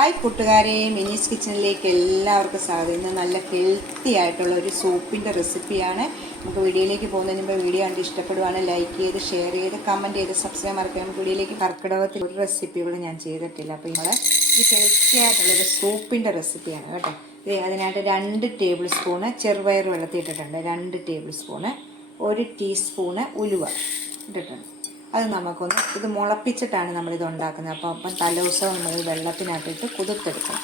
Hi കൂട്ടുകാരെ, മിനീസ് കിച്ചണിലേക്ക് എല്ലാവർക്കും സ്വാഗതം. ഇന്ന് നല്ല ഹെൽത്തി ആയിട്ടുള്ള ഒരു സൂപ്പിൻ്റെ റെസിപ്പിയാണ്. നമുക്ക് വീഡിയോയിലേക്ക് പോകുന്നതിന് മുമ്പ് വീഡിയോ കണ്ട് ഇഷ്ടപ്പെടുവാണ് ലൈക്ക് ചെയ്ത് ഷെയർ ചെയ്ത് കമൻറ്റ് ചെയ്ത് സബ്സ്ക്രൈബ് മറക്കുക. നമുക്ക് വീഡിയോയിലേക്ക് കർക്കിടകത്തിൽ ഒരു റെസിപ്പികളും ഞാൻ ചെയ്തിട്ടില്ല. അപ്പോൾ ഇവിടെ ഈ ഹെൽത്തി ആയിട്ടുള്ളൊരു സൂപ്പിൻ്റെ റെസിപ്പിയാണ് കേട്ടോ. അതിനായിട്ട് 2 ടേബിൾ സ്പൂണ് ചെറുപയർ വെള്ളത്തിയിട്ടിട്ടുണ്ട്, 2 ടേബിൾ സ്പൂണ്, 1 ടീസ്പൂണ് ഉലുവ ഇട്ടിട്ടുണ്ട്. അത് നമുക്കൊന്ന് ഇത് മുളപ്പിച്ചിട്ടാണ് നമ്മളിത് ഉണ്ടാക്കുന്നത്. അപ്പം തലേദിവസം നമ്മൾ വെള്ളത്തിനകത്തിട്ട് കുതിർത്തെടുക്കണം.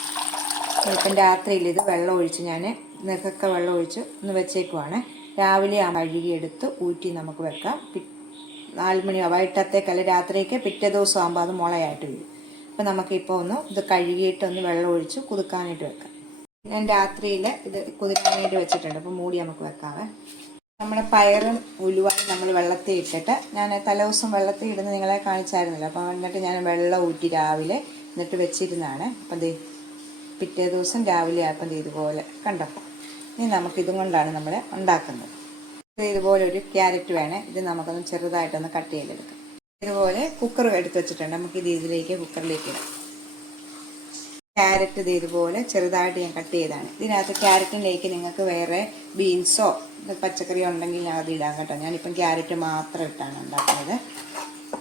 ഇപ്പം രാത്രിയിൽ ഇത് വെള്ളം ഒഴിച്ച് ഞാൻ നിക്കൊക്കെ വെള്ളം ഒഴിച്ച് ഒന്ന് വെച്ചേക്കുവാണ്. രാവിലെ ആ കഴുകിയെടുത്ത് ഊറ്റി നമുക്ക് വെക്കാം. 4 മണി വൈകിട്ടത്തേക്കല്ല, രാത്രിക്ക് പിറ്റേ ദിവസം ആകുമ്പോൾ അത് മുളയായിട്ട് വീഴും. അപ്പം നമുക്കിപ്പോൾ ഒന്ന് ഇത് കഴുകിയിട്ടൊന്ന് വെള്ളം ഒഴിച്ച് കുതിർക്കാനായിട്ട് വെക്കാം. ഞാൻ രാത്രിയിൽ ഇത് കുതിർക്കാനായിട്ട് വെച്ചിട്ടുണ്ട്. അപ്പോൾ മൂടി നമുക്ക് വെക്കാവേ. നമ്മുടെ പയറും ഉലുവായും നമ്മൾ വെള്ളത്തിൽ ഇട്ടിട്ട്, ഞാൻ തലേദിവസം വെള്ളത്തിൽ ഇടുന്നത് നിങ്ങളെ കാണിച്ചായിരുന്നല്ലോ. അപ്പോൾ എന്നിട്ട് ഞാൻ വെള്ളം ഊറ്റി രാവിലെ എന്നിട്ട് വെച്ചിരുന്നതാണ്. അപ്പം പിറ്റേ ദിവസം രാവിലെ ആയപ്പം ഇതുപോലെ കണ്ടോ. ഇനി നമുക്കിതും കൊണ്ടാണ് നമ്മൾ ഉണ്ടാക്കുന്നത്. ഇതുപോലെ ഒരു ക്യാരറ്റ് വേണേ, ഇത് നമുക്കൊന്ന് ചെറുതായിട്ടൊന്ന് കട്ട് ചെയ്തെടുക്കാം. ഇതുപോലെ കുക്കർ എടുത്ത് വെച്ചിട്ടുണ്ട്. നമുക്കിത് ഇതിലേക്ക് കുക്കറിലേക്ക് ഇടാം. ക്യാരറ്റ് ഇതുപോലെ ചെറുതായിട്ട് ഞാൻ കട്ട് ചെയ്താണ്. ഇതിനകത്ത് ക്യാരറ്റിലേക്ക് നിങ്ങൾക്ക് വേറെ ബീൻസോ പച്ചക്കറിയോ ഉണ്ടെങ്കിൽ അത് ഇടാം കേട്ടോ. ഞാനിപ്പം ക്യാരറ്റ് മാത്രം ഇട്ടാണ് ഉണ്ടാക്കുന്നത്.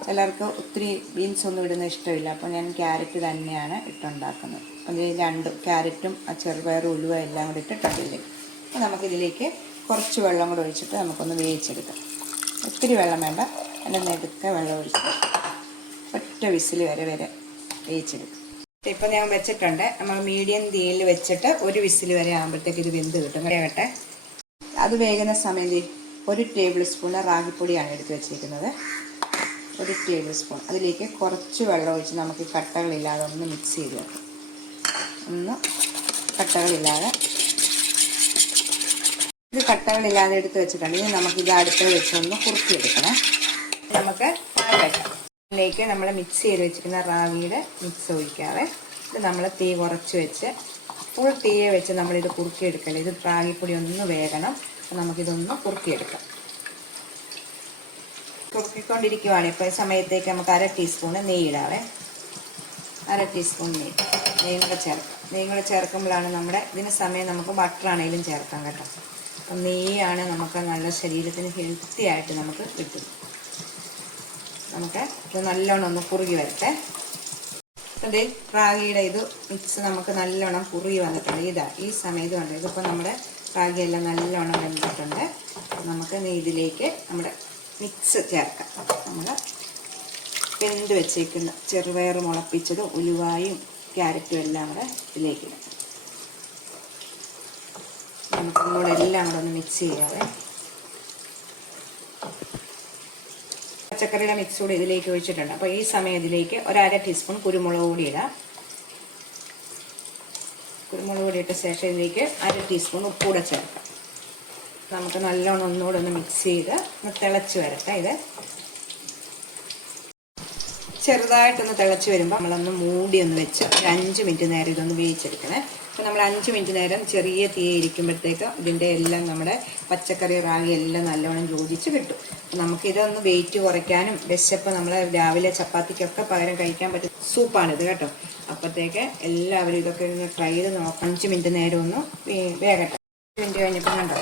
ചിലർക്ക് ഒത്തിരി ബീൻസ് ഒന്നും ഇടുന്ന ഇഷ്ടമില്ല, അപ്പോൾ ഞാൻ ക്യാരറ്റ് തന്നെയാണ് ഇട്ടുണ്ടാക്കുന്നത്. അപ്പം 2 ക്യാരറ്റും ആ ചെറുപയറും ഉലുവ എല്ലാം കൂടി ഇട്ടിട്ടില്ലേ. അപ്പോൾ നമുക്കിതിലേക്ക് കുറച്ച് വെള്ളം കൂടെ ഒഴിച്ചിട്ട് നമുക്കൊന്ന് വേവിച്ചെടുക്കാം. ഒത്തിരി വെള്ളം വേണ്ട, അതിൻ്റെ നെടുക്ക വെള്ളം ഒഴിച്ചിട്ട് ഒറ്റ വിസിൽ വരെ വേവിച്ചെടുക്കാം. ഇപ്പം ഞാൻ വെച്ചിട്ടുണ്ട്. നമ്മൾ മീഡിയം തീയിൽ വെച്ചിട്ട് 1 വിസിൽ വരെ ആകുമ്പോഴത്തേക്ക് ഇത് വെന്ത് കിട്ടും. വേകട്ടെ. അത് വേകുന്ന സമയം 1 ടേബിൾ സ്പൂൺ റാഗിപ്പൊടിയാണ് എടുത്ത് വെച്ചിരിക്കുന്നത്. 1 ടേബിൾ സ്പൂൺ. അതിലേക്ക് കുറച്ച് വെള്ളം ഒഴിച്ച് നമുക്ക് കട്ടകളില്ലാതെ ഒന്ന് മിക്സ് ചെയ്ത് വെക്കാം. ഒന്ന് കട്ടകളില്ലാതെ ഇത് കട്ടകളില്ലാതെ എടുത്ത് വെച്ചിട്ടുണ്ട്. ഇനി നമുക്കിത് അടുത്ത് വെച്ചൊന്ന് കുറുക്കിയെടുക്കണം. നമുക്ക് വെക്കാം. ഇതിലേക്ക് നമ്മൾ മിക്സ് ചെയ്ത് വെച്ചിരിക്കുന്ന റാഗിയുടെ മിക്സ് ഒഴിക്കാതെ ഇത് നമ്മൾ തീ കുറച്ച് വെച്ച് ഫുൾ തീയെ വെച്ച് നമ്മളിത് കുറുക്കിയെടുക്കല്ലേ. ഇത് റാഗിപ്പൊടി ഒന്ന് വേകണം. അപ്പം നമുക്കിതൊന്ന് കുറുക്കിയെടുക്കാം. കുറുക്കിക്കൊണ്ടിരിക്കുവാണ്. ഇപ്പോൾ ഈ സമയത്തേക്ക് നമുക്ക് 1/2 ടീസ്പൂണ് നെയ്യ് ഇടാവേ. 1/2 ടീസ്പൂൺ നെയ്യും കൂടെ ചേർക്കാം. നെയ്യും കൂടെ ചേർക്കുമ്പോഴാണ് നമ്മുടെ ഇതിന് സമയം നമുക്ക് ബട്ടറാണെങ്കിലും ചേർക്കാം കേട്ടോ. അപ്പം നെയ്യാണ് നമുക്ക് നല്ല ശരീരത്തിന് ഹെൽത്തി ആയിട്ട് നമുക്ക് കിട്ടും. നമുക്ക് ഇത് നല്ലോണം ഒന്ന് കുറുകി വരട്ടെ. അതേ റാഗിയുടെ ഇത് മിക്സ് നമുക്ക് നല്ലോണം കുറുകി വന്നിട്ടുണ്ട്. ഈ സമയത്ത് കണ്ടത് ഇതിപ്പോൾ നമ്മുടെ റാഗിയെല്ലാം നല്ലോണം വെന്തിട്ടുണ്ട്. നമുക്ക് ഇതിലേക്ക് നമ്മുടെ മിക്സ് ചേർക്കാം. നമ്മൾ വെന്ത് വെച്ചേക്കുന്ന ചെറുപയർ മുളപ്പിച്ചതും ഉലുവായും ക്യാരറ്റും എല്ലാം കൂടെ ഇതിലേക്ക് ഇടാം. നമുക്കിങ്ങോട്ട് എല്ലാം കൂടെ ഒന്ന് മിക്സ് ചെയ്യാതെ പച്ചക്കറിയുടെ മിക്സ് കൂടി ഇതിലേക്ക് ഒഴിച്ചിട്ടുണ്ട്. അപ്പോൾ ഈ സമയം ഇതിലേക്ക് 1/2 ടീസ്പൂൺ കുരുമുളക് പൊടി ഇടാം. കുരുമുളക് പൊടി ഇട്ട ശേഷം ഇതിലേക്ക് 1/2 ടീസ്പൂൺ ഉപ്പൂടെ ചേർക്കാം. നമുക്ക് നല്ലോണം ഒന്നുകൂടെ ഒന്ന് മിക്സ് ചെയ്ത് ഒന്ന് തിളച്ച് വരട്ടെ. ഇത് ചെറുതായിട്ടൊന്ന് തിളച്ച് വരുമ്പോൾ നമ്മളൊന്ന് മൂടി ഒന്ന് വെച്ച് ഒരു 5 മിനിറ്റ് നേരം ഇതൊന്ന് വേവിച്ചെടുക്കണേ. അപ്പോൾ നമ്മൾ 5 മിനിറ്റ് നേരം ചെറിയ തീ ഇരിക്കുമ്പോഴത്തേക്ക് ഇതിൻ്റെ എല്ലാം നമ്മുടെ പച്ചക്കറി റാഗി എല്ലാം നല്ലോണം യോജിച്ച് കിട്ടും. നമുക്കിതൊന്ന് വെയിറ്റ് കുറയ്ക്കാനും വിശപ്പ് നമ്മൾ രാവിലെ ചപ്പാത്തിക്കൊക്കെ പകരം കഴിക്കാൻ പറ്റും സൂപ്പാണിത് കേട്ടോ. അപ്പോഴത്തേക്ക് എല്ലാവരും ഇതൊക്കെ ഒന്ന് ട്രൈ ചെയ്ത് നോക്കാം. 5 മിനിറ്റ് നേരം ഒന്ന് വേകട്ടെ. 5 മിനിറ്റ് കഴിഞ്ഞപ്പോൾ കണ്ടോ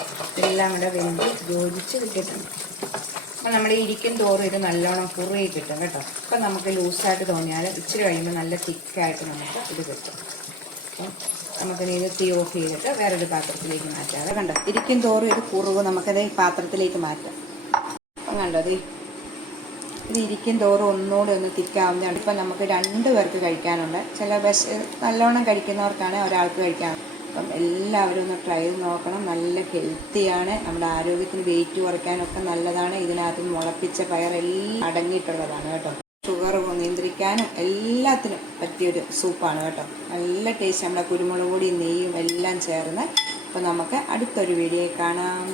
എല്ലാം കൂടെ വെന്ത് യോജിച്ച് കിട്ടിയിട്ടുണ്ട്. അപ്പോൾ നമ്മുടെ ഇരിക്കും തോറും ഇത് നല്ലോണം കുറുകി കിട്ടും കേട്ടോ. അപ്പം നമുക്ക് ലൂസായിട്ട് തോന്നിയാൽ ഇച്ചിരി കഴിയുമ്പോൾ നല്ല തിക്കായിട്ട് നമുക്ക് ഇത് കിട്ടും. അപ്പം നമുക്കിനി ഇത് തീ ഓഫ് ചെയ്തിട്ട് വേറൊരു പാത്രത്തിലേക്ക് മാറ്റാം. അത് കണ്ടോ ഇരിക്കും തോറും ഇത് കുറുകും. നമുക്കത് ഈ പാത്രത്തിലേക്ക് മാറ്റാം. അപ്പം കണ്ടോ ഇത് ഇരിക്കും തോറും ഒന്നുകൂടെ ഒന്ന് തിക്കാവുന്നതാണ്. ഇപ്പം നമുക്ക് 2 പേർക്ക് കഴിക്കാനുണ്ട്. ചില നല്ലോണം കഴിക്കുന്നവർക്കാണ് ഒരാൾക്ക് കഴിക്കാൻ. അപ്പം എല്ലാവരും ഒന്ന് ട്രൈ ചെയ്ത് നോക്കണം. നല്ല ഹെൽത്തിയാണ്. നമ്മുടെ ആരോഗ്യത്തിന് വെയിറ്റ് കുറയ്ക്കാനൊക്കെ നല്ലതാണ്. ഇതിനകത്ത് മുളപ്പിച്ച പയറെല്ലാം അടങ്ങിയിട്ടുള്ളതാണ് കേട്ടോ. ഷുഗർ നിയന്ത്രിക്കാനും എല്ലാത്തിനും പറ്റിയൊരു സൂപ്പാണ് കേട്ടോ. നല്ല ടേസ്റ്റ്. നമ്മുടെ കുരുമുളക് പൊടിയും നെയ്യും എല്ലാം ചേർന്ന്. അപ്പോൾ നമുക്ക് അടുത്തൊരു വീഡിയോയിൽ കാണാം.